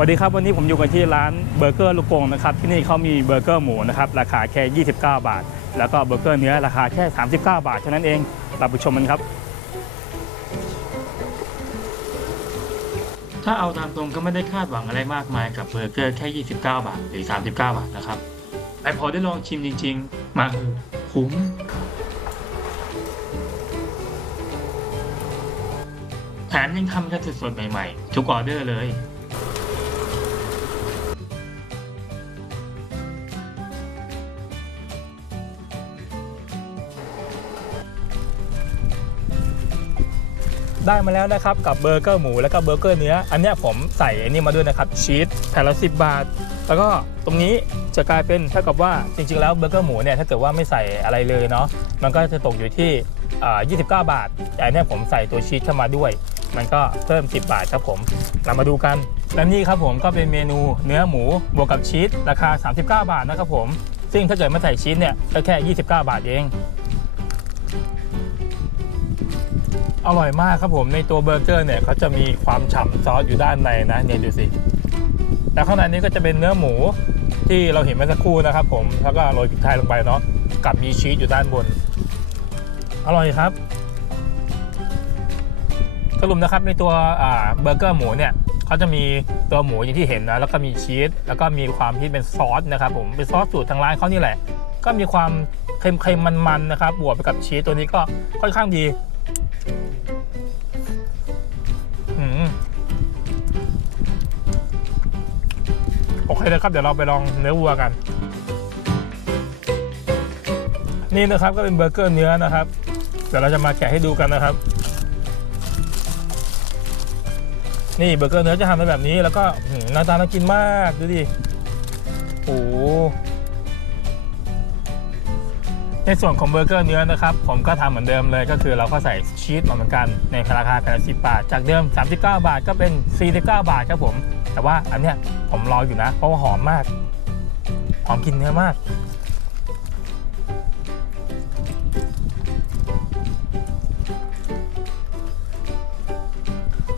วัสดีครับวันนี้ผมอยู่กันที่ร้านเบอร์เกอร์ลูกกงนะครับที่นี่เขามีเบอร์เกอร์หมูนะครับราคาแค่ 29 บาท แล้วก็เบอร์เกอร์เนื้อราคาแค่ 39 บาทเท่านั้นเองเราไปชมมันครับ ถ้าเอาตามตรงก็ไม่ได้คาดหวังอะไรมากมายกับเบอร์เกอร์แค่ 29 บาทหรือ 39 บาทนะครับแต่พอได้ลองชิมจริง ๆ มาเออคุ้มแถมยังทำกันสดๆใหม่ๆทุกออเดอร์เลย ได้มาแล้วนะครับกับเบอร์เกอร์หมูแล้วก็เบอร์เกอร์เนื้อ อันนี้ผมใส่อันนี้มาด้วยนะครับชีสแผ่นละ10บาท แล้วก็ตรงนี้จะกลายเป็นเท่ากับว่าจริง ๆ แล้วเบอร์เกอร์หมูเนี่ยถ้าเกิดว่าไม่ใส่อะไรเลยเนาะมันก็จะตกอยู่ที่อ่า29 บาท แต่อันเนี้ยผมใส่ตัวชีสเข้ามาด้วย มันก็เพิ่ม 10 บาทครับผมเรามาดูกันและนี่ครับผมก็เป็นเมนูเนื้อหมูบวกกับชีสราคา 39 บาทนะครับผมซึ่งถ้าเกิดไม่ใส่ชีสเนี่ยก็แค่ 29 บาทเอง อร่อยมากครับผมในตัวเบอร์เกอร์เนี่ยเขาจะมีความฉ่ำซอสอยู่ด้านในนะเนี่ยดูสิแล้วข้างในนี้ก็จะเป็นเนื้อหมูที่เราเห็นเมื่อสักครู่นะครับ ผมแล้วก็โรยพริกไทยลงไปเนาะกับมีชีสอยู่ด้านบน อร่อยครับสรุปนะครับในตัวเบอร์เกอร์หมูเนี่ยเขาจะมีตัวหมูอย่างที่เห็นนะแล้วก็มีชีสแล้วก็มีความที่เป็นซอสนะครับผมเป็นซอสสูตรทางร้านเขานี่แหละ ก็มีความเค็มๆมันๆนะครับบวกไปกับชีสตัวนี้ก็ค่อนข้างดี โอเคนะครับ เดี๋ยวเราไปลองเนื้อวัวกัน นี่นะครับก็เป็นเบอร์เกอร์เนื้อนะครับ เดี๋ยวเราจะมาแกะให้ดูกันนะครับ นี่เบอร์เกอร์เนื้อจะทำเป็นแบบนี้แล้วก็หน้าตาน่ากินมากดูดิโอ้ในส่วนของเบอร์เกอร์เนื้อนะครับ ผมก็ทำเหมือนเดิมเลยก็คือเราก็ใส่ชีสมาเหมือนกันในราคาแผ่นละ10บาท จากเดิม 39 บาทก็เป็น 49 บาทครับผม แต่ว่าอันเนี้ยผมรออยู่นะ เพราะว่าหอมมาก หอมกลินเนื้อมาก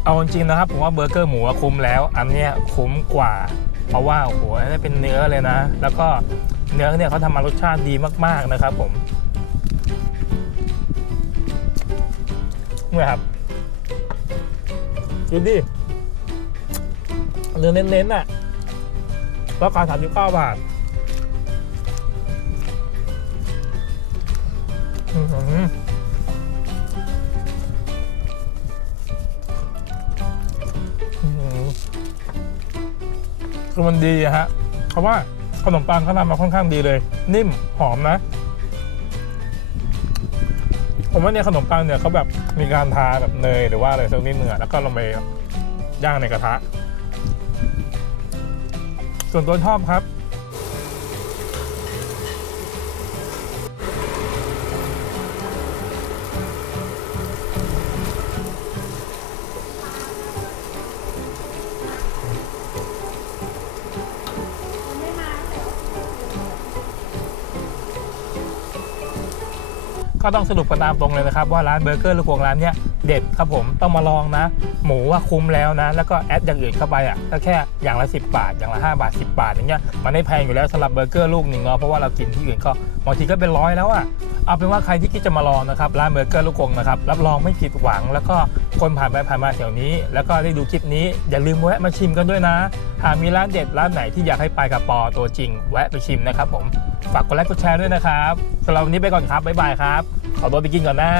เอาจริงนะครับ ผมว่าเบอร์เกอร์หมูคุ้มแล้ว อันเนี้ยคุ้มกว่า เพราะว่าโอ้โหอันนี้เป็นเนื้อเลยนะ แล้วก็เนื้อเนี่ยเขาทำมารสชาติดีมาก ๆนะครับ ผมเนี่ยครับดูดิ เนื้อเน้นๆน่ะราคาสามสิบเก้าบาทคือมันดีฮะ เพราะว่าขนมปังเขาทำมาค่อนข้างดีเลย นิ่มหอมนะ ผมว่าเนี่ยขนมปังเนี่ยเขาแบบมีการทาแบบเนยหรือว่าอะไรสักนิดหนึงอะแล้วก็ลงไปย่างในกระทะ ส่วนตัวชอบครับก็ต้องสรุปกันตามตรงเลยนะครับว่าร้านเบอร์เกอร์ลูกกวงร้านเนี้ย เด็ดครับผมต้องมาลองนะ หมูว่าคุ้มแล้วนะ แล้วก็แอดอย่างอื่นเข้าไปอะก็แค่อย่างละ 10 บาท อย่างละ 5 บาท 10 บาทอย่างเงี้ยมันไม่แพงอยู่แล้วสำหรับเบอร์เกอร์ลูกหนึ่งเนาะเพราะว่าเรากินที่อื่นก็บางทีก็เป็นร้อยแล้วอะเอาเป็นว่าใครที่คิดจะมาลองนะครับร้านเบอร์เกอร์ลูกกงนะครับรับรองไม่ผิดหวัง แล้วก็คนผ่านไปผ่านมาแถวนี้ แล้วก็ได้ดูคลิปนี้อย่าลืมแวะมาชิมกันด้วยนะ หากมีร้านเด็ดร้านไหนที่อยากให้ไปกับปอตัวจริง แวะไปชิมนะครับผมฝากกดไลค์กดแชร์ด้วยนะครับสำหรับวันนี้ไปก่อนครับบ๊ายบายครับขอตัวไปกินก่อนนะ